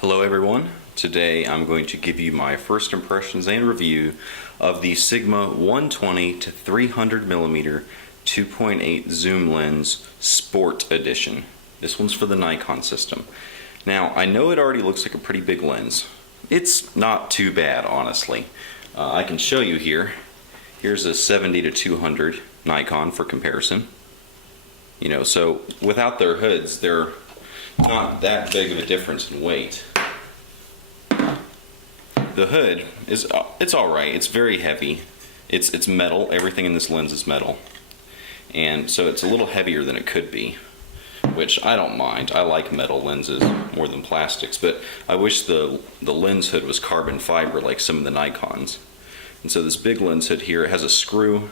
Hello everyone. Today I'm going to give you my first impressions and review of the Sigma 120 to 300 millimeter 2.8 zoom lens Sport Edition. This one's for the Nikon system. Now I know it already looks like a pretty big lens. It's not too bad, honestly. I can show you here. Here's a 70 to 200 Nikon for comparison. So without their hoods, they're not that big of a difference in weight. The hood it's all right. It's very heavy. It's metal. Everything in this lens is metal, and so it's a little heavier than it could be, which I don't mind. I like metal lenses more than plastics, but I wish the lens hood was carbon fiber like some of the Nikons. And so this big lens hood here has a screw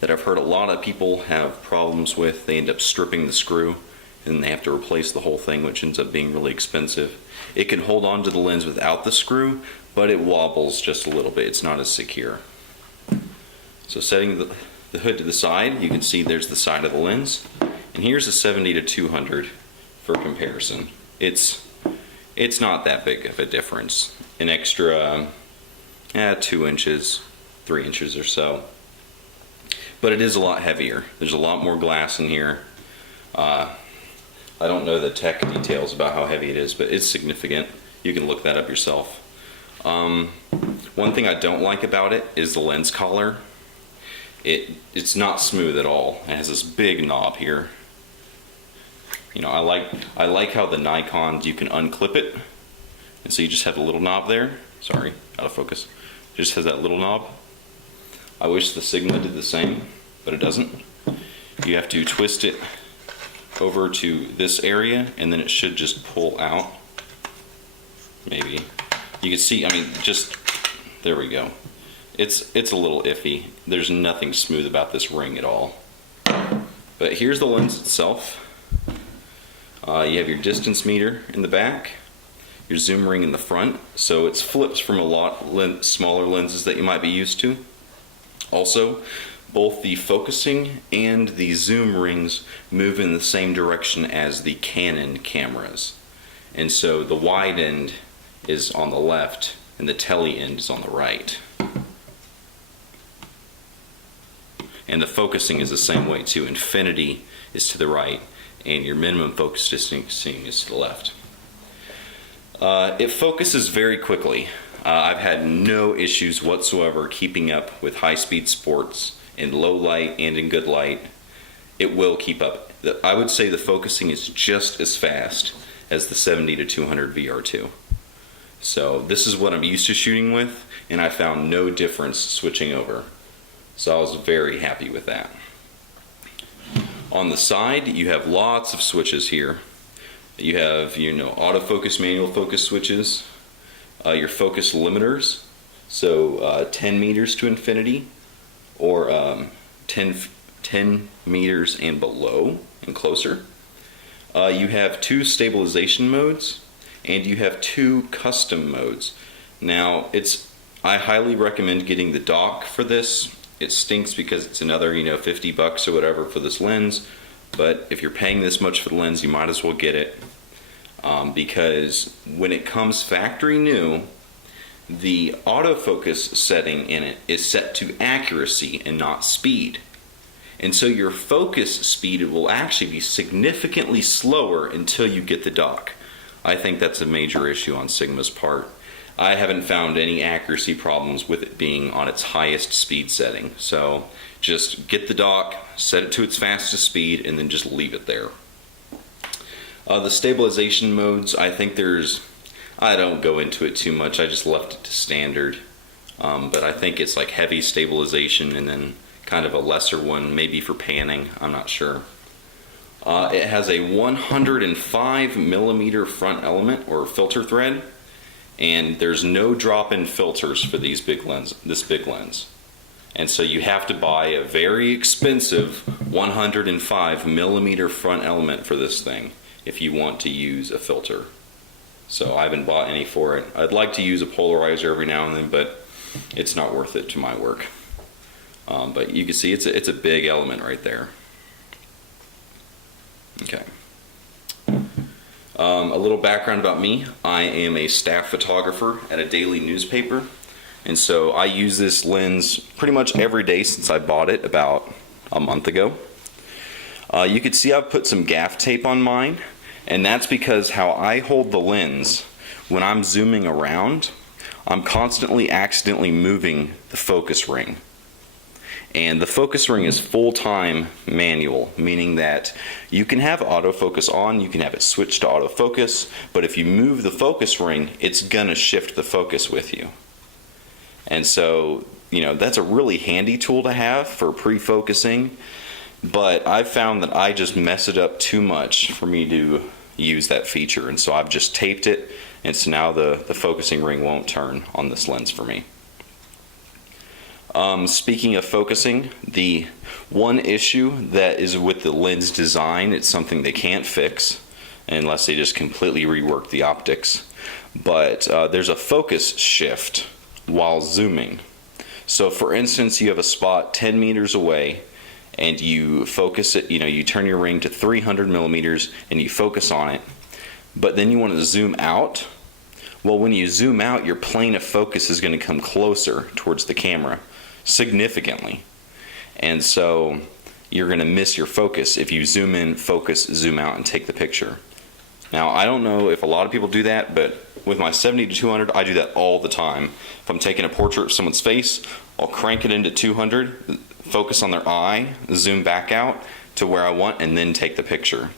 that I've heard a lot of people have problems with. They end up stripping the screw and they have to replace the whole thing, which ends up being really expensive. It can hold on to the lens without the screw, but it wobbles just a little bit. It's not as secure. So setting the hood to the side, you can see there's the side of the lens. And here's a 70 to 200 for comparison. It's not that big of a difference. An extra 2 inches, 3 inches or so. But it is a lot heavier. There's a lot more glass in here. I don't know the tech details about how heavy it is, but it's significant. You can look that up yourself. One thing I don't like about it is the lens collar. It's not smooth at all. It has this big knob here. I like how the Nikons, you can unclip it, and so you just have a little knob there. Sorry, out of focus. It just has that little knob. I wish the Sigma did the same, but it doesn't. You have to twist it over to this area, and then it should just pull out. Maybe you can see. There we go. It's a little iffy. There's nothing smooth about this ring at all. But here's the lens itself. You have your distance meter in the back, your zoom ring in the front, so it's flips from a lot smaller lenses that you might be used to. Also, both the focusing and the zoom rings move in the same direction as the Canon cameras. And so the wide end is on the left and the tele end is on the right. And the focusing is the same way too. Infinity is to the right and your minimum focus distancing is to the left. It focuses very quickly. I've had no issues whatsoever keeping up with high-speed sports in low light and in good light. It will keep up. I would say the focusing is just as fast as the 70 to 200 VR2. So this is what I'm used to shooting with, and I found no difference switching over. So I was very happy with that. On the side, you have lots of switches here. You have, autofocus, manual focus switches, your focus limiters, so 10 meters to infinity, or 10 meters and below and closer. You have 2 stabilization modes, and you have 2 custom modes. Now, I highly recommend getting the dock for this. It stinks because it's another, $50 or whatever for this lens, but if you're paying this much for the lens, you might as well get it. Because when it comes factory new, the autofocus setting in it is set to accuracy and not speed. And so your focus speed will actually be significantly slower until you get the dock. I think that's a major issue on Sigma's part. I haven't found any accuracy problems with it being on its highest speed setting. So just get the dock, set it to its fastest speed, and then just leave it there. The stabilization modes, I don't go into it too much. I just left it to standard. But I think it's like heavy stabilization and then kind of a lesser one, maybe for panning, I'm not sure. It has a 105 millimeter front element or filter thread, and there's no drop-in filters for this big lens. And so you have to buy a very expensive 105 millimeter front element for this thing if you want to use a filter. So I haven't bought any for it. I'd like to use a polarizer every now and then, but it's not worth it to my work. But you can see it's a big element right there. Okay. A little background about me. I am a staff photographer at a daily newspaper, and so I use this lens pretty much every day since I bought it about a month ago. You can see I've put some gaff tape on mine, and that's because how I hold the lens when I'm zooming around, I'm constantly accidentally moving the focus ring. And the focus ring is full-time manual, meaning that you can have autofocus on, you can have it switch to autofocus, but if you move the focus ring, it's gonna shift the focus with you. And so, that's a really handy tool to have for pre-focusing, but I've found that I just mess it up too much for me to use that feature, and so I've just taped it, and so now the focusing ring won't turn on this lens for me. Speaking of focusing, the one issue that is with the lens design, it's something they can't fix unless they just completely rework the optics, but there's a focus shift while zooming. So for instance, you have a spot 10 meters away and you focus it, you turn your ring to 300 millimeters and you focus on it, but then you want to zoom out. Well, when you zoom out, your plane of focus is going to come closer towards the camera significantly, and so you're going to miss your focus if you zoom in, focus, zoom out, and take the picture. Now, I don't know if a lot of people do that, but with my 70 to 200, I do that all the time. If I'm taking a portrait of someone's face, I'll crank it into 200, focus on their eye, zoom back out to where I want, and then take the picture.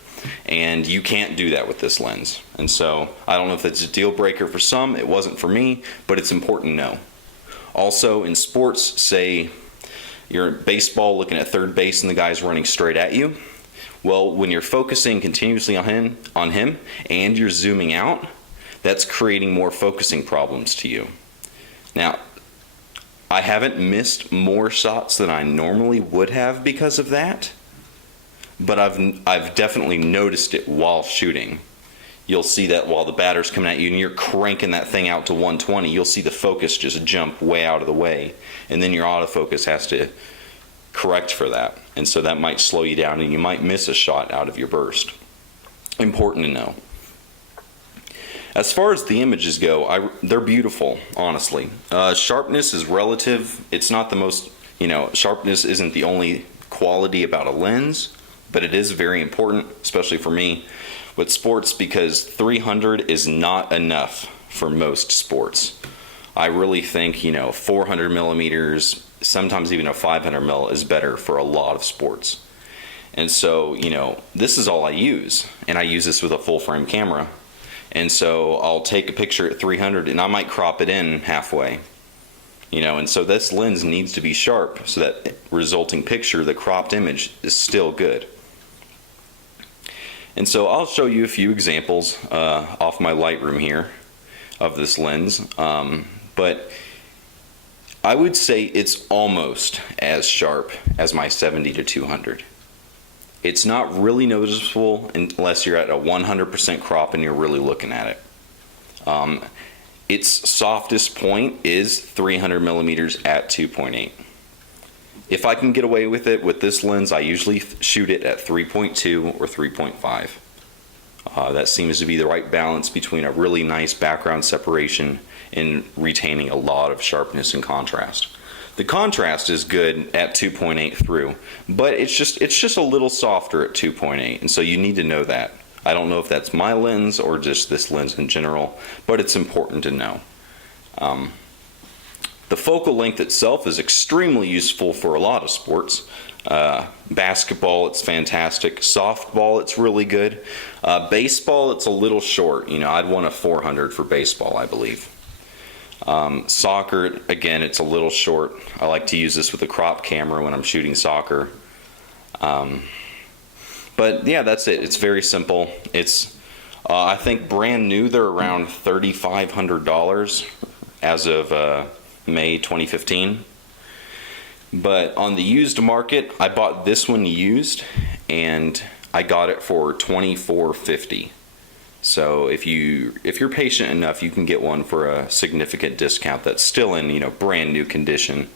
And you can't do that with this lens. And so I don't know if it's a deal breaker for some. It wasn't for me, but it's important to know. Also, in sports, say you're at baseball looking at third base and the guy's running straight at you. Well, when you're focusing continuously on him and you're zooming out, that's creating more focusing problems to you. Now, I haven't missed more shots than I normally would have because of that, but I've definitely noticed it while shooting. You'll see that while the batter's coming at you and you're cranking that thing out to 120, you'll see the focus just jump way out of the way, and then your autofocus has to correct for that, and so that might slow you down and you might miss a shot out of your burst. Important to know. As far as the images go, they're beautiful, honestly. Sharpness is relative. It's not the most, sharpness isn't the only quality about a lens, but it is very important, especially for me with sports, because 300 is not enough for most sports. I really think 400 millimeters, sometimes even a 500 mil is better for a lot of sports. And so this is all I use, and I use this with a full frame camera, and so I'll take a picture at 300 and I might crop it in halfway, and so this lens needs to be sharp so that resulting picture, the cropped image, is still good. And so I'll show you a few examples off my Lightroom here of this lens, but I would say it's almost as sharp as my 70 to 200. It's not really noticeable unless you're at a 100% crop and you're really looking at it. Its softest point is 300 millimeters at 2.8. If I can get away with it with this lens, I usually shoot it at 3.2 or 3.5. That seems to be the right balance between a really nice background separation and retaining a lot of sharpness and contrast. The contrast is good at 2.8 through, but it's just a little softer at 2.8, and so you need to know that. I don't know if that's my lens or just this lens in general, but it's important to know. The focal length itself is extremely useful for a lot of sports. Basketball, it's fantastic. Softball, it's really good. Baseball, it's a little short. I'd want a 400 for baseball, I believe. Soccer, again, it's a little short. I like to use this with a crop camera when I'm shooting soccer. But yeah, that's it. It's very simple. It's, I think brand new, they're around $3,500 as of May 2015. But on the used market, I bought this one used and I got it for $24.50. So if you're patient enough, you can get one for a significant discount that's still in brand new condition.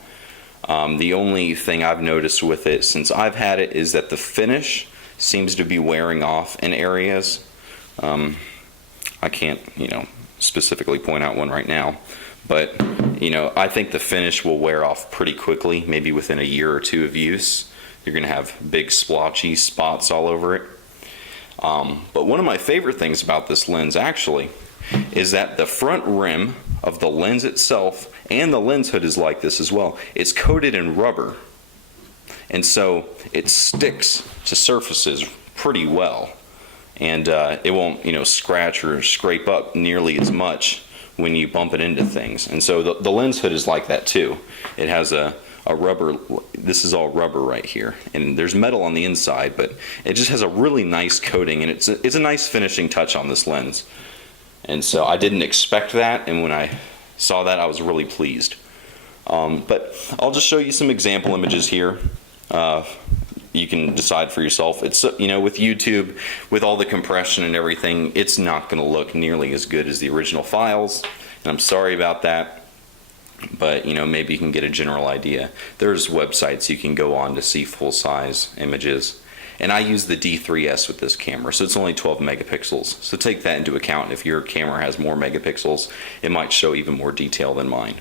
The only thing I've noticed with it since I've had it is that the finish seems to be wearing off in areas. I can't, specifically point out one right now. But, I think the finish will wear off pretty quickly, maybe within a year or two of use. You're going to have big splotchy spots all over it. But one of my favorite things about this lens actually is that the front rim of the lens itself and the lens hood is like this as well. It's coated in rubber, and so it sticks to surfaces pretty well, and it won't scratch or scrape up nearly as much when you bump it into things. And so the lens hood is like that too. It has a rubber, this is all rubber right here, and there's metal on the inside, but it just has a really nice coating, and it's a nice finishing touch on this lens. And so I didn't expect that, and when I saw that I was really pleased. But I'll just show you some example images here. You can decide for yourself. It's with YouTube, with all the compression and everything, it's not going to look nearly as good as the original files, and I'm sorry about that. But maybe you can get a general idea. There's websites you can go on to see full-size images, and I use the D3S with this camera, so it's only 12 megapixels. So take that into account. If your camera has more megapixels, it might show even more detail than mine.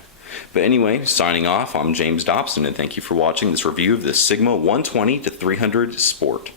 But anyway, signing off, I'm James Dobson, and thank you for watching this review of the Sigma 120-300 Sport.